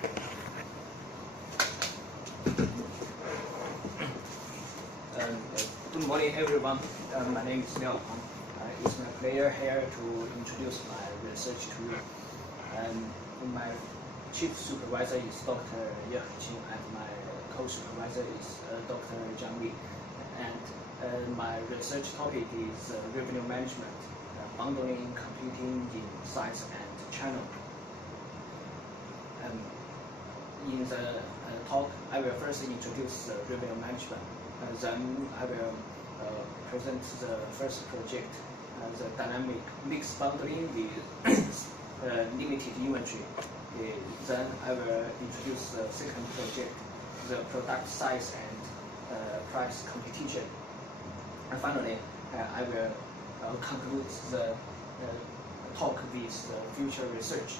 Good morning, everyone. My name is Liao. It's my pleasure here to introduce my research to you. My chief supervisor is Dr. Ye Qing, and my co-supervisor is Dr. Zhang Li. And my research topic is revenue management, bundling, computing in size and channel. In the talk, I will first introduce revenue management. Then I will present the first project, the dynamic mix bundling with limited inventory. Then I will introduce the second project, the product size and price competition. And finally, I will conclude the talk with future research.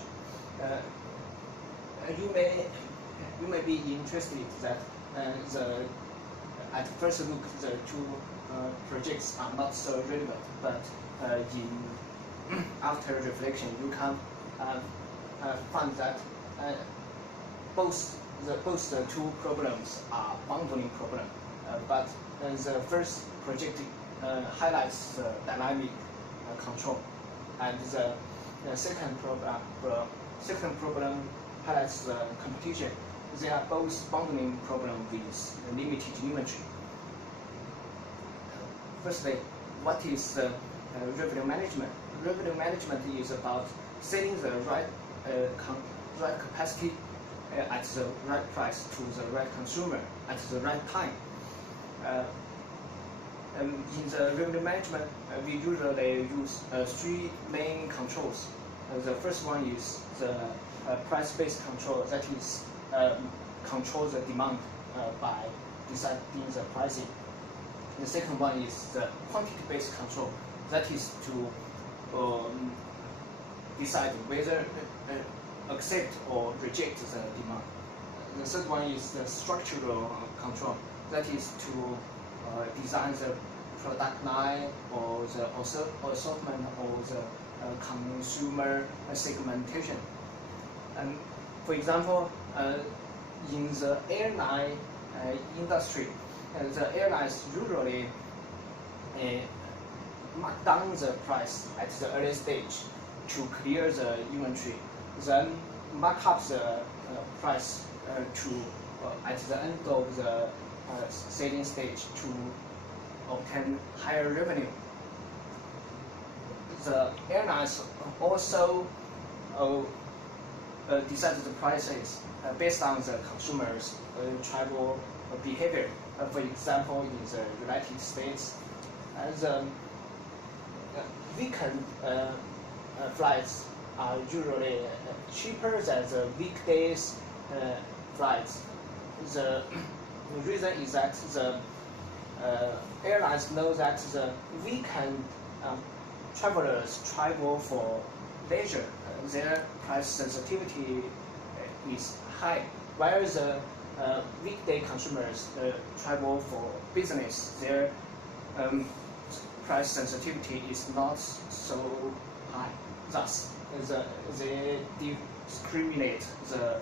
You may be interested that at first look, the two projects are not so relevant, but after reflection, you can find that both the two problems are bundling problem. But the first project highlights the dynamic control, and the second problem highlights the competition. They are both bundling problem with limited inventory. Firstly, what is revenue management? Revenue management is about setting the right capacity at the right price to the right consumer at the right time. In the revenue management, we usually use three main controls. The first one is the price-based control, that is control the demand by deciding the pricing. The second one is the quantity-based control, that is to decide whether accept or reject the demand. The third one is the structural control, that is to design the product line or the assortment or the consumer segmentation. And for example, in the airline industry, the airlines usually mark down the price at the early stage to clear the inventory, then mark up the price at the end of the selling stage to obtain higher revenue. The airlines also decide the prices based on the consumers' travel behavior. For example, in the United States, the weekend flights are usually cheaper than the weekdays flights. The reason is that the airlines know that the weekend travelers travel for leisure. Their price sensitivity is high, while the weekday consumers travel for business. Their price sensitivity is not so high. Thus, they discriminate the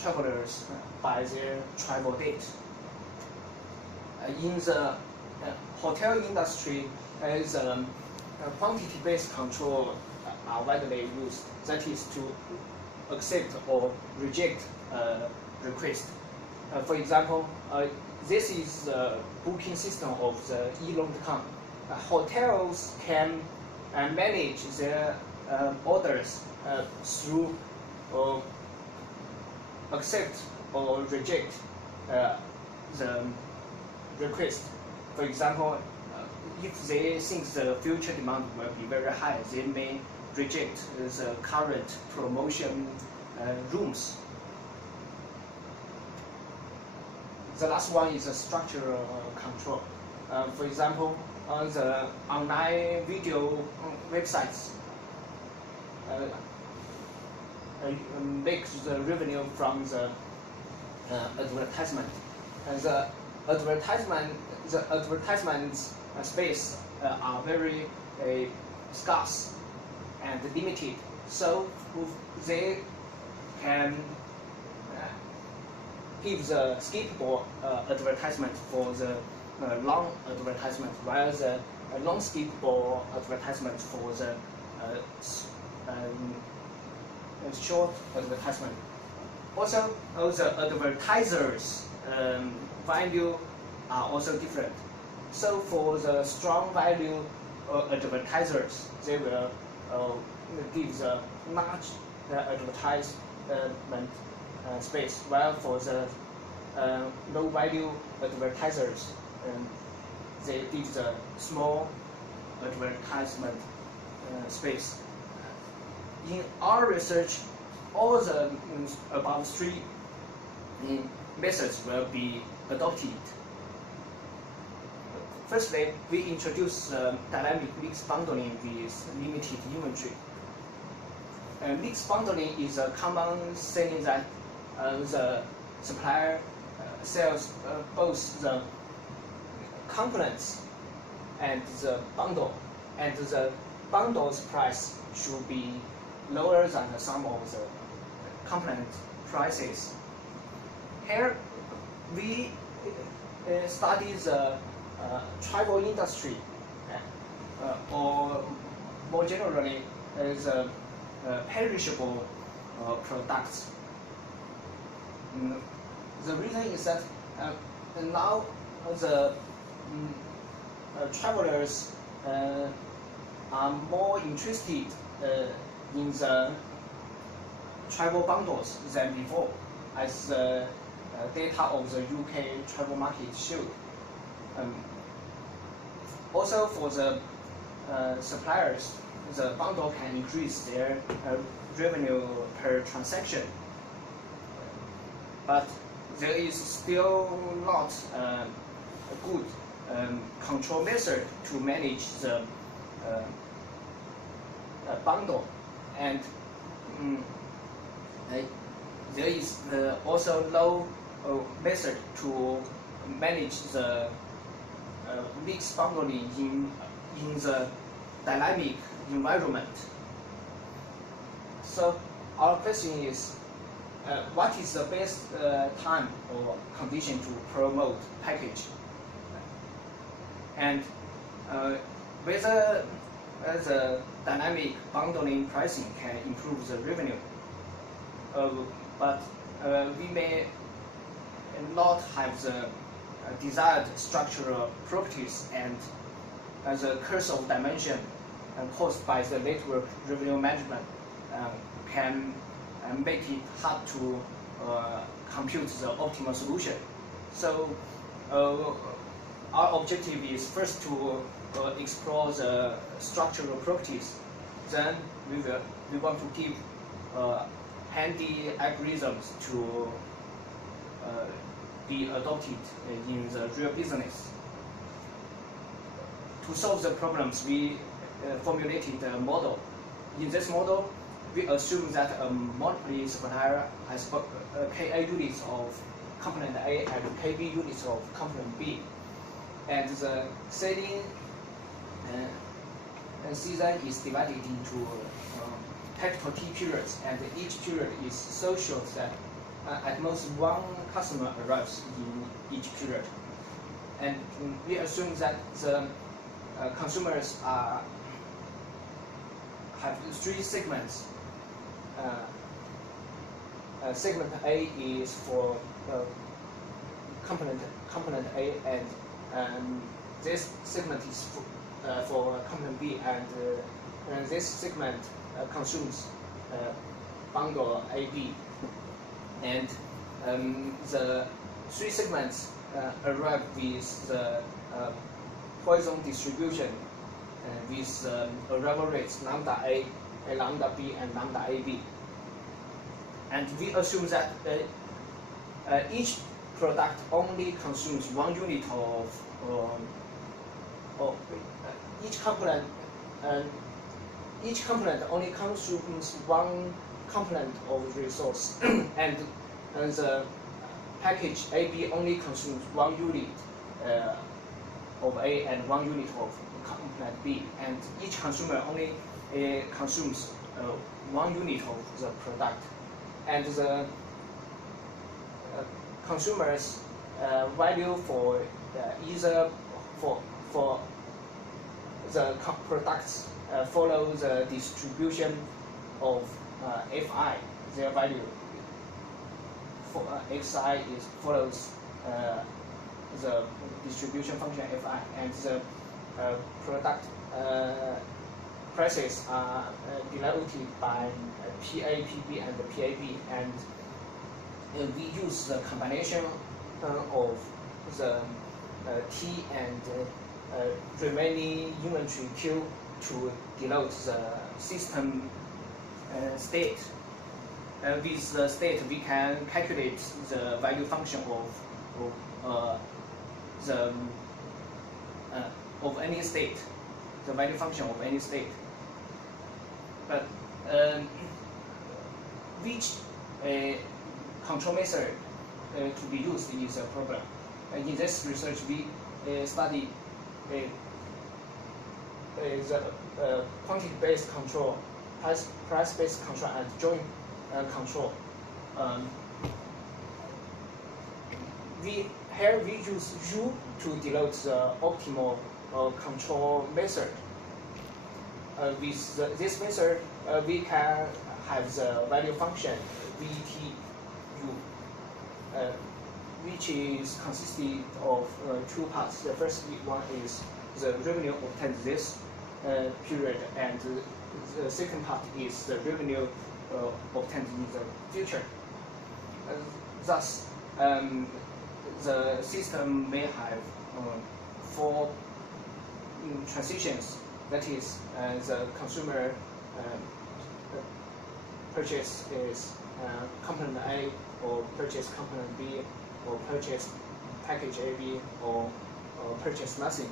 travelers by their travel date. In the hotel industry, the quantity-based control are widely used. That is to accept or reject a request. For example, this is the booking system of the e-long.com. Hotels can manage their orders through accept or reject the request. For example, if they think the future demand will be very high, they may reject the current promotion rooms. The last one is the structural control. For example, the online video websites make the revenue from the advertisement. And the advertisement space are very scarce and limited. So they can give the skippable advertisement for the long advertisement, while the non-skippable advertisement for the short advertisement. Also, the advertisers' value are also different. So for the strong value advertisers, they will give the large advertisement space, while for the low value advertisers, they give the small advertisement space. In our research, all the above three methods will be adopted. Firstly, we introduce dynamic mix bundling with limited inventory. Mix bundling is a common saying that the supplier sells both the components and the bundle, and the bundle's price should be lower than the sum of the component prices. Here, we study the travel industry, or more generally, the perishable products. The reason is that now the travelers are more interested in the travel bundles than before, as the data of the UK travel market showed. Also, for the suppliers, the bundle can increase their revenue per transaction, but there is still not a good control method to manage the bundle, and there is also no method to manage the mix bundling in the dynamic environment. So our question is, what is the best time or condition to promote package, and whether the dynamic bundling pricing can improve the revenue. But we may not have the desired structural properties, and the curse of dimension caused by the network revenue management can make it hard to compute the optimal solution. So our objective is first to explore the structural properties. Then we want to give handy algorithms to be adopted in the real business. To solve the problems, we formulated a model. In this model, we assume that a monopoly supplier has KA units of component A and KB units of component B, and the selling season is divided into capital T periods, and each period is so short that at most one customer arrives in each period. And we assume that the consumers have three segments. Segment A is for component A, and this segment is for component B, and this segment consumes bundle AB, and the three segments arrive with the Poisson distribution with arrival rates lambda A, lambda B, and lambda AB. And we assume that each product only consumes one unit of each component only consumes one component of resource, and the package AB only consumes one unit of A and one unit of component B, and each consumer only consumes one unit of the product. and the consumers value for either for the products follow the distribution of Fi, their value. For Xi is follows the distribution function Fi, and the product prices are denoted by PA, PB, and PAB, and we use the combination of the T and remaining inventory Q to denote the system state. With the state, we can calculate the value function of any state, the value function of any state. But which control method to be used is a problem. In this research, we study the quantity-based control, price-based control, and joint control. Here we use U to denote the optimal control method. With this method, we can have the value function VTU, which is consisted of two parts. The first one is the revenue obtained this period, and the second part is the revenue obtained in the future. Thus, the system may have four transitions. That is, the consumer purchase is component A, or purchase component B, or purchase package AB, or purchase nothing.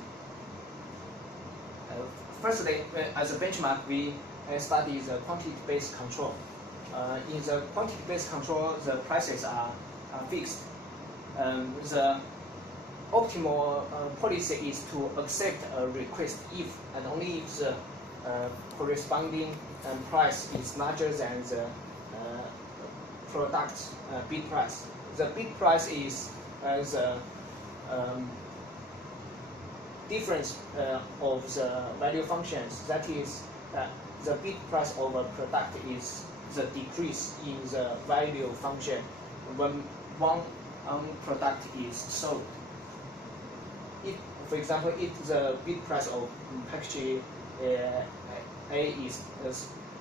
Firstly, as a benchmark, we study the quantity-based control. In the quantity-based control, the prices are fixed. The optimal policy is to accept a request if and only if the corresponding price is larger than the product bid price. The bid price is the difference of the value functions. That is, the bid price of a product is the decrease in the value function when one product is sold. If, for example, if the bid price of package A is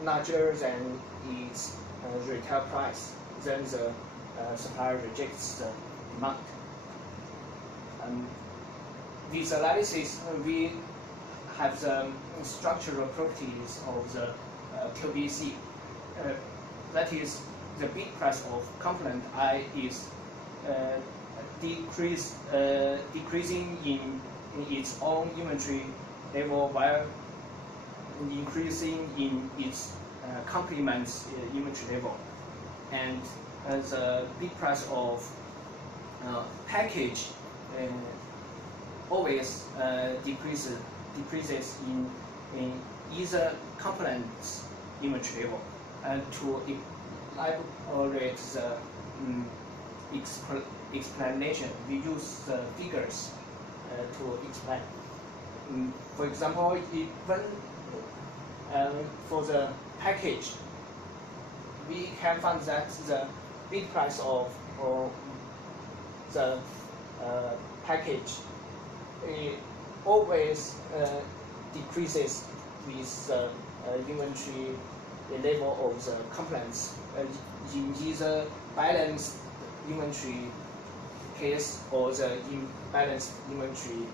larger than its retail price, then the supplier rejects the demand. With analysis, we have the structural properties of the QBC. That is, the bid price of component I is decreasing in its own inventory level while increasing in its complement's inventory level, and the bid price of package always decreases in either component's inventory level. And to elaborate the explanation, we use the figures to explain. For example, even for the package, we can find that the bid price of the package always decreases with the inventory level of the components in either balanced inventory case or the imbalanced inventory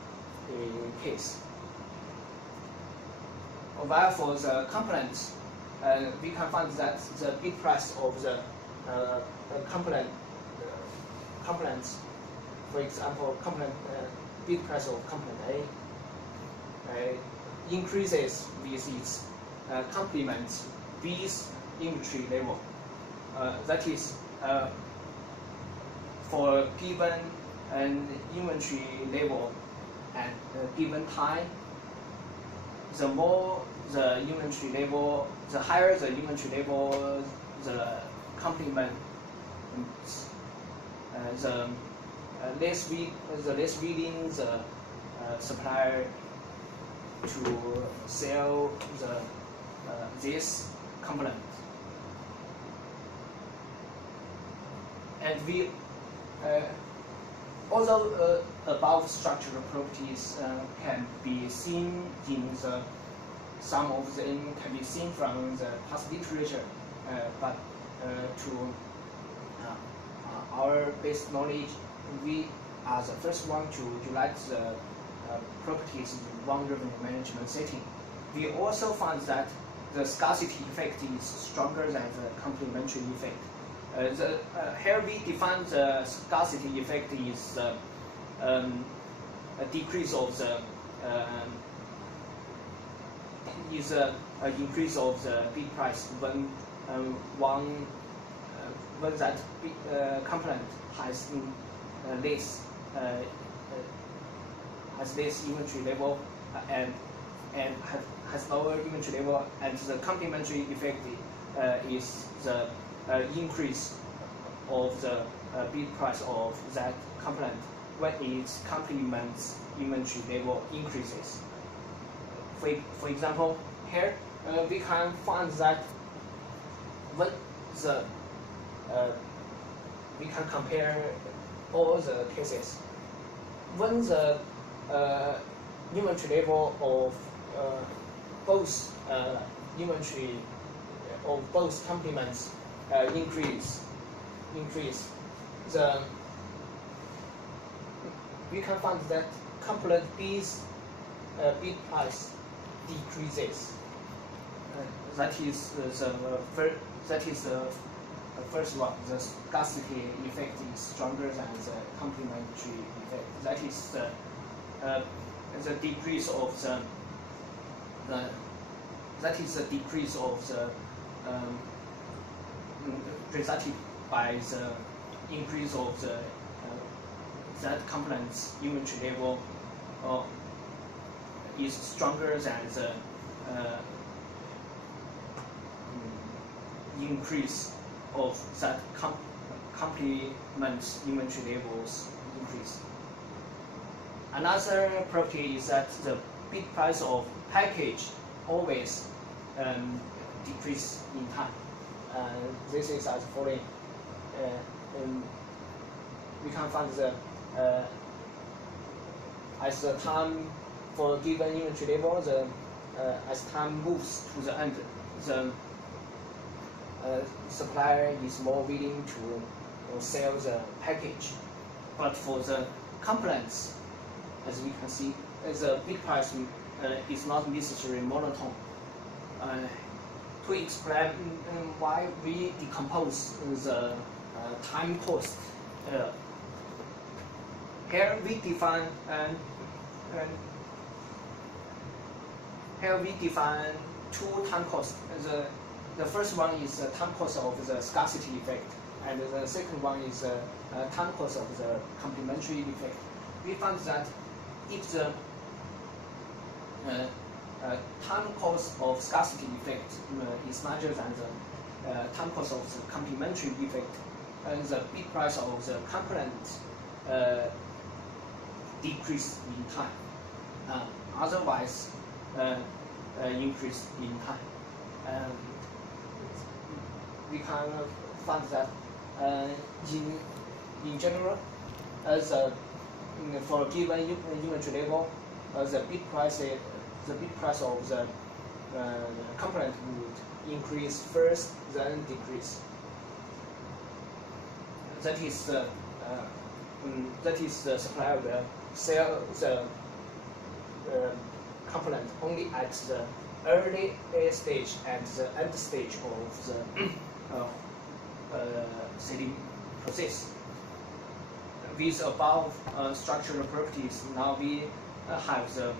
case. While for the components, we can find that the bid price of the components, for example, bid price of component A increases with its complement B's inventory level. That is, for a given inventory level at a given time, the more the inventory level, the higher the inventory level the complement the less willing the supplier to sell this component. And we, although above structural properties can be seen in some of them can be seen from the past literature, but to our basic knowledge, we are the first one to utilize the properties in one revenue management setting. We also found that the scarcity effect is stronger than the complementary effect. Here we define the scarcity effect is a decrease of the increase of the bid price when when that component has less inventory level and has lower inventory level, and the complementary effect is the increase of the bid price of that component when its complement inventory level increases. For example, here we can find that when the we can compare all the cases when the inventory level of both inventory of both complements increase, we can find that complement B's bid price decreases. That is the first one. The scarcity effect is stronger than the complementary effect. That is the decrease of the presented by the increase of the that component's inventory level is stronger than the increase of that complement inventory levels increase. Another property is that the bid price of package always decrease in time. This is as following. We can find the as the time for given inventory level, as time moves to the end, the supplier is more willing to sell the package. But for the components, as we can see, the bid price is not necessarily monotone. To explain why we decompose the time cost, here we define two time costs. The first one is the time cost of the scarcity effect, and the second one is the time cost of the complementary effect. We found that if the time cost of scarcity effect is larger than the time cost of the complementary effect, and the bid price of the component decrease in time. Otherwise, increase in time. We can find that in general, as for a given inventory level, the bid price of the component would increase first, then decrease. That is the supplier will sell the component only at the early stage and the end stage of the selling process. With above structural properties, now we have the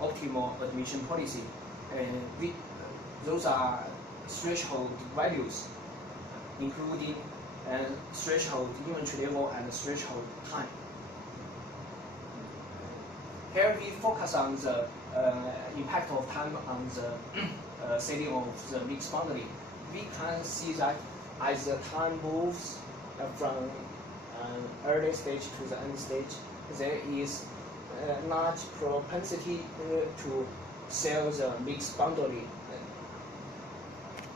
optimal admission policy. Those are threshold values, including threshold inventory level and threshold time. Here we focus on the impact of time on the setting of the mixed boundary, we can see that as the time moves from an early stage to the end stage, there is a large propensity to sell the mixed boundary,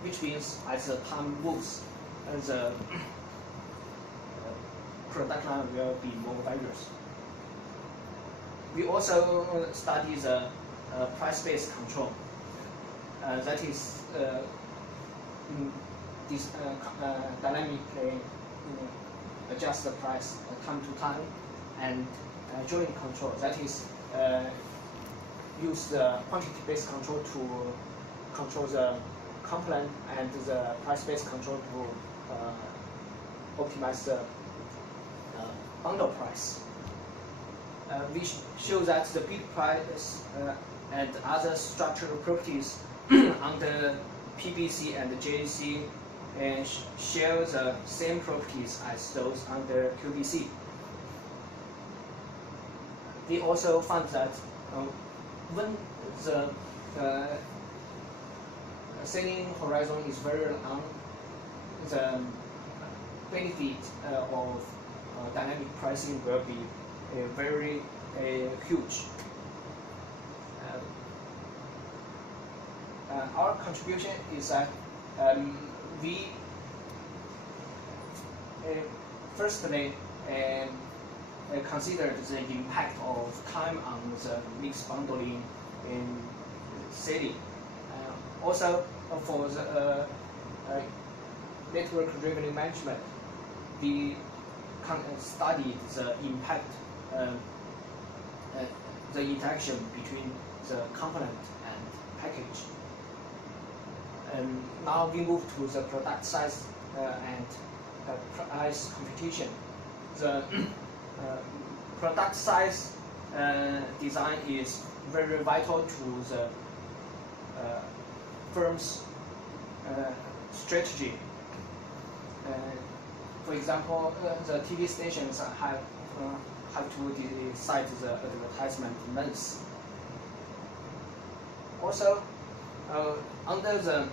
which means as the time moves, the product line will be more various. We also study the price-based control. That is this dynamically adjust the price time to time, and joint control. That is use the quantity-based control to control the component, and the price-based control to optimize the bundle price. We show that the bid price and other structural properties under PBC and JAC share the same properties as those under QBC. We also found that when the selling horizon is very long, the benefit of dynamic pricing will be very huge. Our contribution is that we firstly considered the impact of time on the mixed bundling in city. Also, for the network revenue management, we studied the impact, the interaction between the component and package. Now we move to the product size and price competition. The product size design is very vital to the firm's strategy. For example, the TV stations have to decide the advertisement length. Also, under the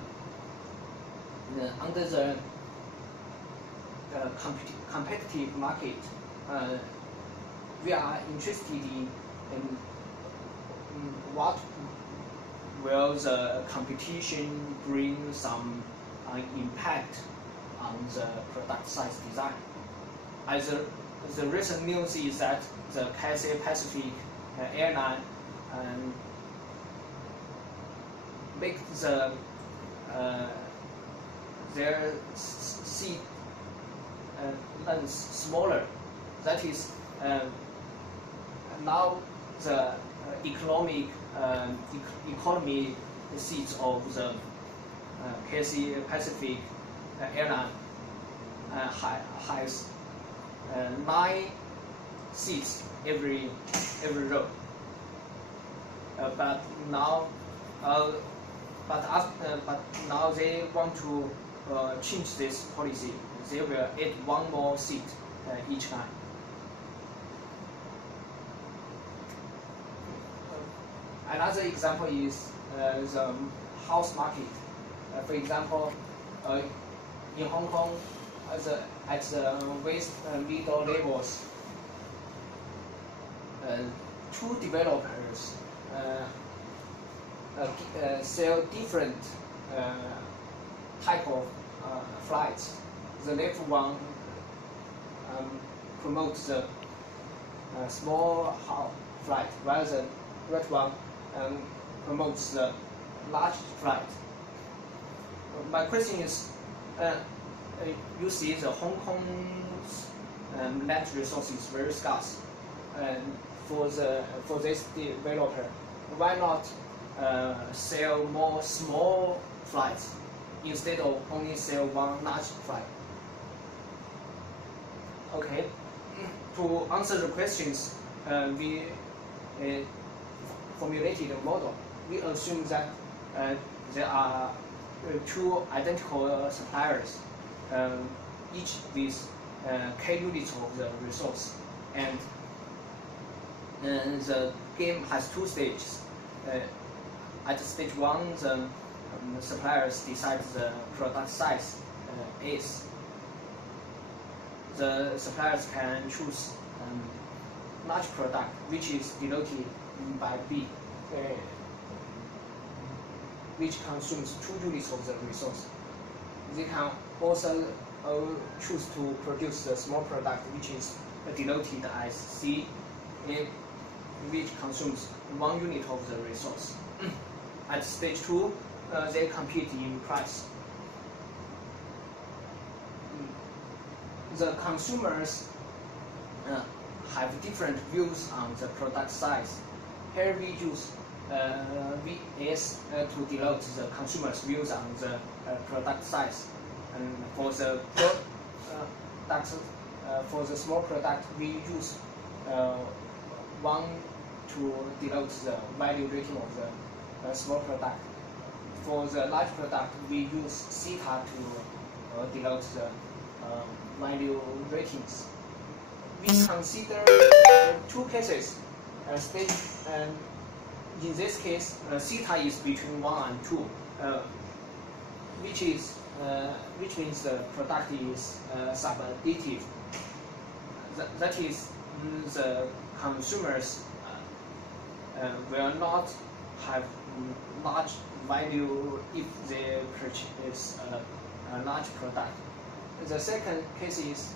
competitive market, we are interested in what will the competition bring some impact on the product size design. As the recent news is that the Cathay Pacific airline make their seat length smaller. That is now the economy seats of the Cathay Pacific airline has 9 seats every row. But now they want to change this policy. They will add 1 more seat each line. Another example is the house market. For example, in Hong Kong, at the west middle levels, 2 developers sell different type of flights. The left one promotes the small flight, while the right one promotes the large flight. My question is, you see the Hong Kong's land resource is very scarce, and for this developer, why not sell more small flights instead of only sell 1 large flight? Okay, to answer the questions, we formulated a model. We assume that there are 2 identical suppliers, each with k units of the resource, and the game has 2 stages. At stage 1, the suppliers decide the product size is. The suppliers can choose large product, which is denoted by B, which consumes 2 units of the resource. They can also choose to produce the small product, which is denoted as C, which consumes 1 unit of the resource. At stage 2, they compete in price. The consumers have different views on the product size. Here we use VS to denote the consumer's views on the product size. And for the for the small product, we use 1 to denote the value rating of the small product. For the large product, we use theta to denote the value ratings. We consider 2 cases. In this case, theta is between 1 and 2, which means the product is subadditive. That is, the consumers will not have large value if they purchase a large product. The second case is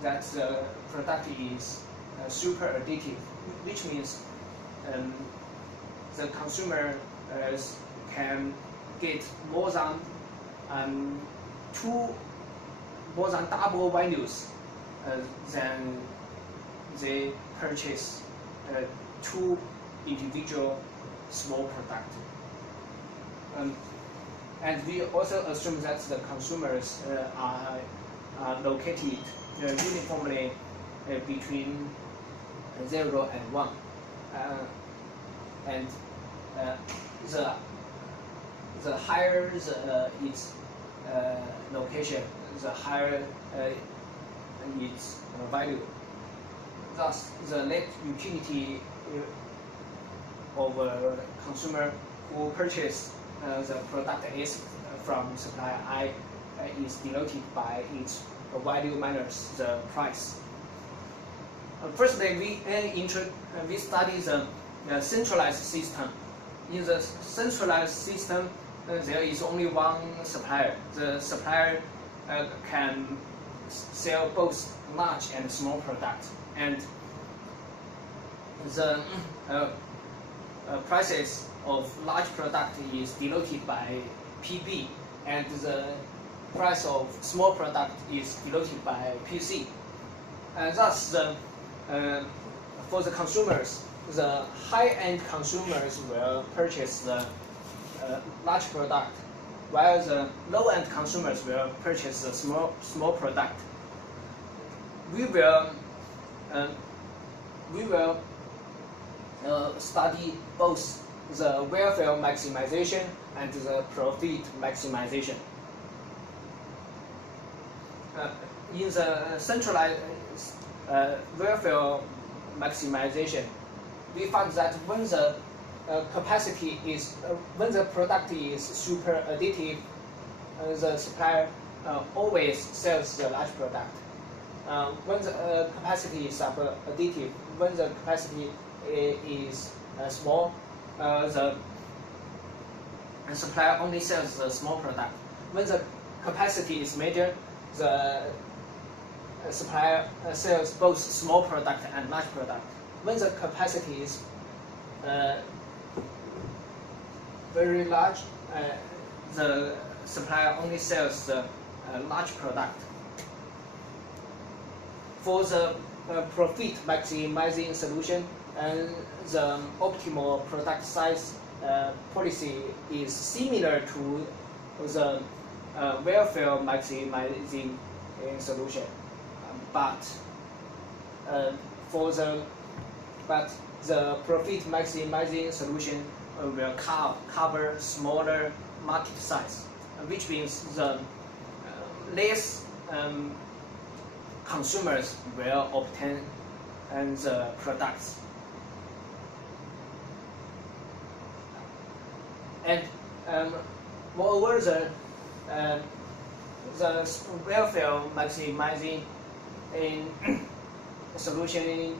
that the product is super additive, which means the consumer can get more than double values than they purchase 2 individual small products. And we also assume that the consumers are located uniformly between 0 and 1. And the higher its location, the higher its value. Thus, the net utility of a consumer who purchased the product S from supplier I is denoted by its value minus the price. Firstly, we study the centralized system. In the centralized system, there is only 1 supplier. The supplier can sell both large and small products, and the prices of large product is denoted by PB, and the price of small product is denoted by PC. And thus, for the consumers, the high-end consumers will purchase the large product, while the low-end consumers will purchase the small product. We will study both the welfare maximization and the profit maximization. In the centralized welfare maximization, we found that when the when the product is super additive, the supplier always sells the large product. When the capacity is sub-additive, when the capacity is small, the supplier only sells the small product. When the capacity is major, the supplier sells both small product and large product. When the capacity is very large, the supplier only sells the large product. For the profit maximizing solution, the optimal product size policy is similar to the welfare maximizing solution, but the profit maximizing solution will cover smaller market size, which means the less consumers will obtain the products. And Moreover, the welfare maximizing in solution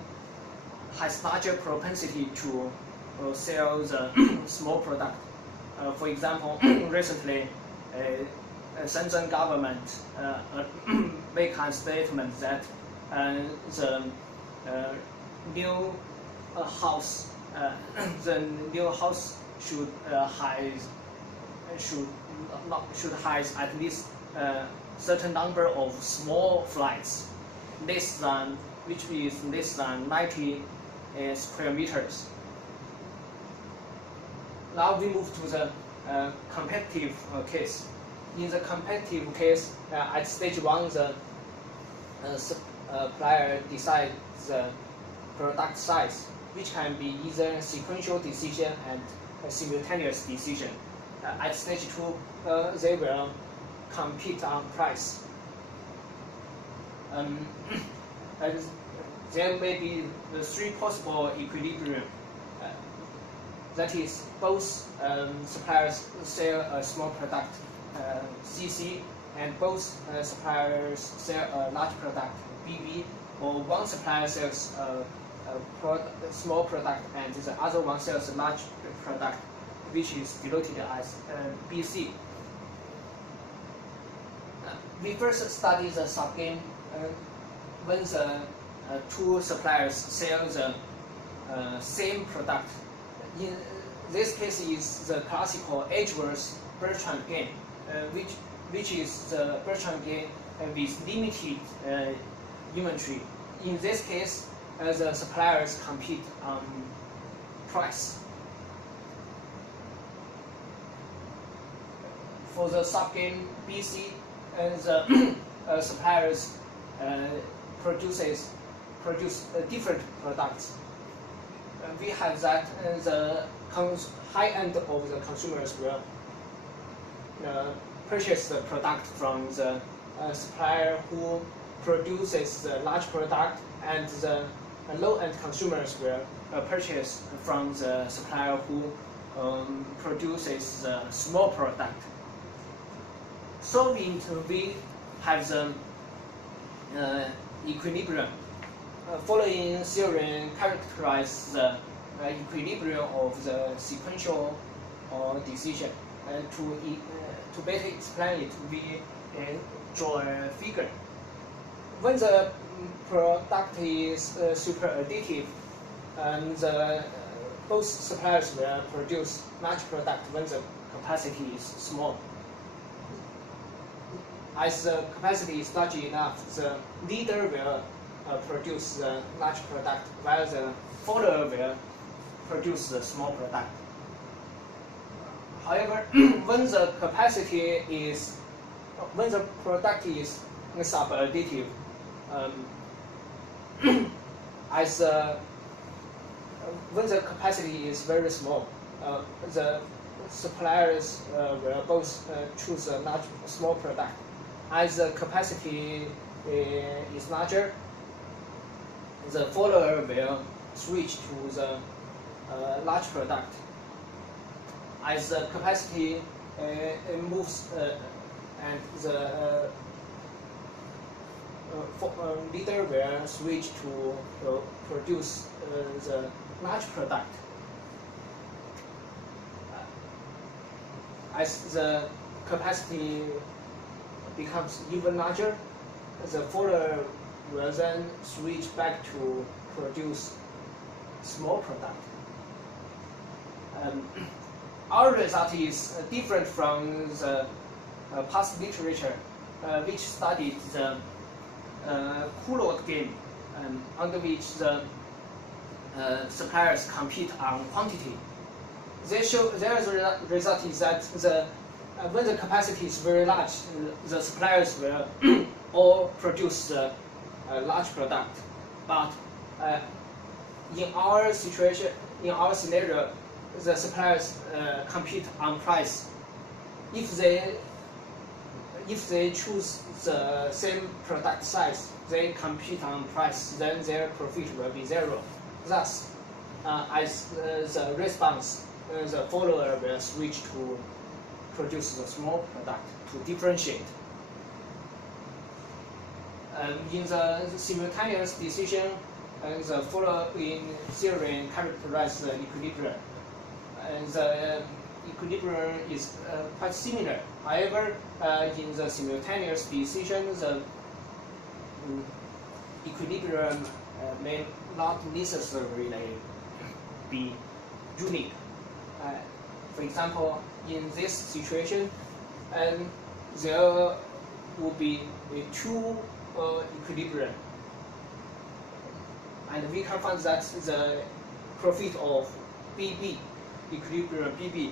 has larger propensity to sell the small product. For example, recently, Shenzhen government make a statement that the new house, should have at least certain number of small flights, which is less than 90 square meters. Now we move to the competitive case. In the competitive case, at stage 1, the supplier decides the product size, which can be either sequential decision and a simultaneous decision. At stage 2, they will compete on price. And there may be the 3 possible equilibrium. That is, both suppliers sell a small product, CC, and both suppliers sell a large product, BB, or one supplier sells a small product and the other one sells a large product, which is denoted as BC. We first study the subgame when the 2 suppliers sell the same product. In this case is the classical Edgeworth Bertrand game, which is the Bertrand game with limited inventory. In this case, the suppliers compete on price. For the subgame BC, the suppliers produce different products. We have that the high end of the consumers will purchase the product from the supplier who produces the large product, and the low end consumers will purchase from the supplier who produces the small product. So we have the equilibrium. Following theorem characterize the equilibrium of the sequential decision. To better explain it, we draw a figure. When the product is super additive, and both suppliers will produce large product when the capacity is small. As the capacity is large enough, the leader will produce the large product, while the follower will produce the small product. However, when the product is sub-additive, when the capacity is very small, the suppliers will both choose a small product. As the capacity is larger, the follower will switch to the large product. As the capacity moves and the leader will switch to produce the large product. As the capacity becomes even larger, the follower will then switch back to produce small product. Our result is different from the past literature, which studied the Coulomb game, under which the suppliers compete on quantity. Their result is that when the capacity is very large, the suppliers will all produce a large product. But in our situation, in our scenario, the suppliers compete on price. If they choose the same product size, they compete on price, then their profit will be 0. Thus, as the response, the follower will switch to produce the small product to differentiate. In the simultaneous decision, the following theory characterizes the equilibrium. The equilibrium is quite similar. However, in the simultaneous decision, the equilibrium may not necessarily be unique. For example, in this situation, there will be two equilibrium, and we can find that the profit of BB, equilibrium BB,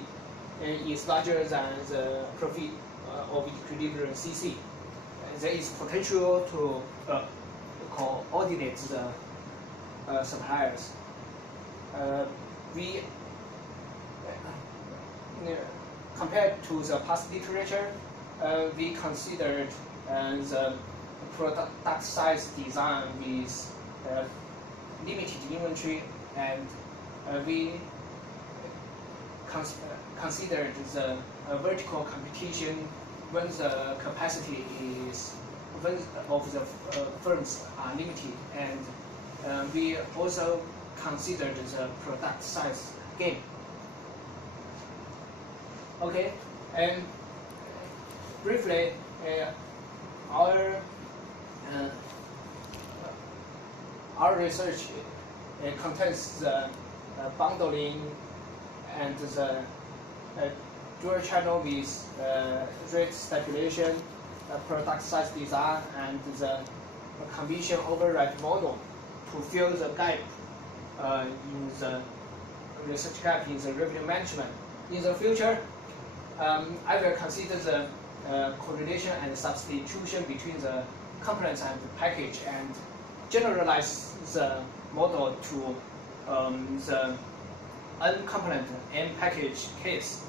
is larger than the profit of equilibrium CC. There is potential to coordinate the suppliers. We compared to the past literature, we considered the product size design with limited inventory, and we considered the vertical competition when the capacity is of the firms are limited, and we also considered the product size gain. Okay, and briefly, our research contains the bundling and the dual channel with rate stipulation, product size design, and the commission override model to fill the gap in the research gap in the revenue management. In the future, I will consider the correlation and substitution between the components and the package, and generalize the model to the n-component, n-package case.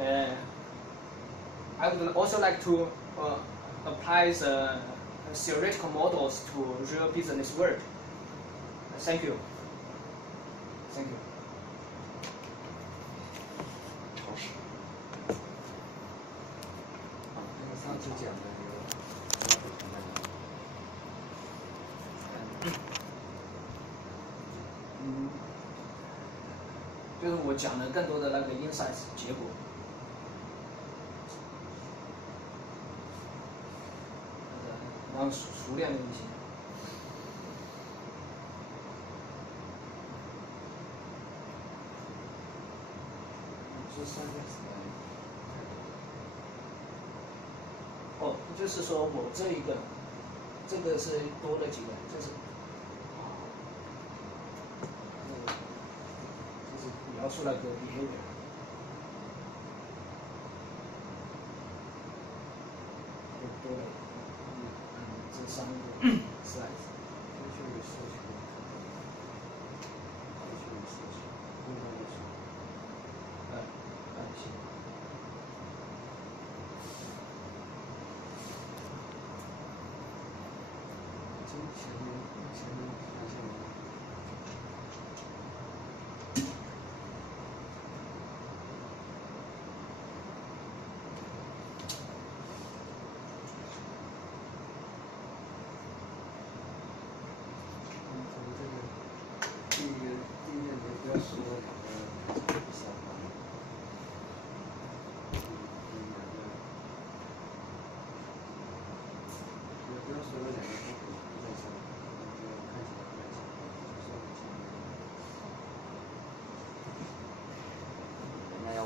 I would also like to apply the theoretical models to real business work. Thank you. Thank you.上次讲的就是我讲的更多的那个 insights 结果。然后熟练的一些。是3个哦，就是说我这个是多了几个，就是描述那个 behavior。多了，这3个 slides。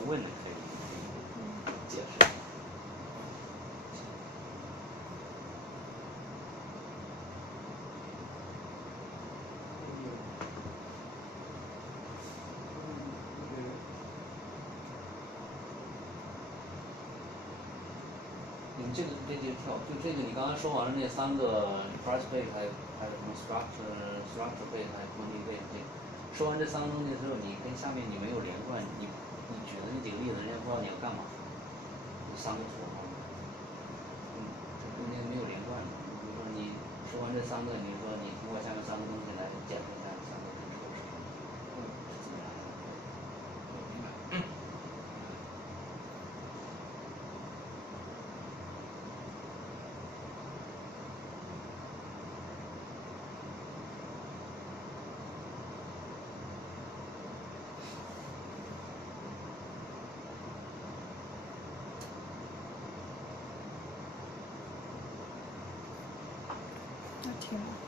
问的可以解释。你这就跳，就这个你刚刚说完了那3个 price base 还有什么 structure base 还有 quantity base， 说完这3个东西之后，你跟下面你没有连贯，你举的那几个例子，人家不知道你要干嘛。3个组合，中间没有连贯的。比如说你说完这3个，你说你通过下面3个东西来检测一下3个跟这个是怎么样的。去吗？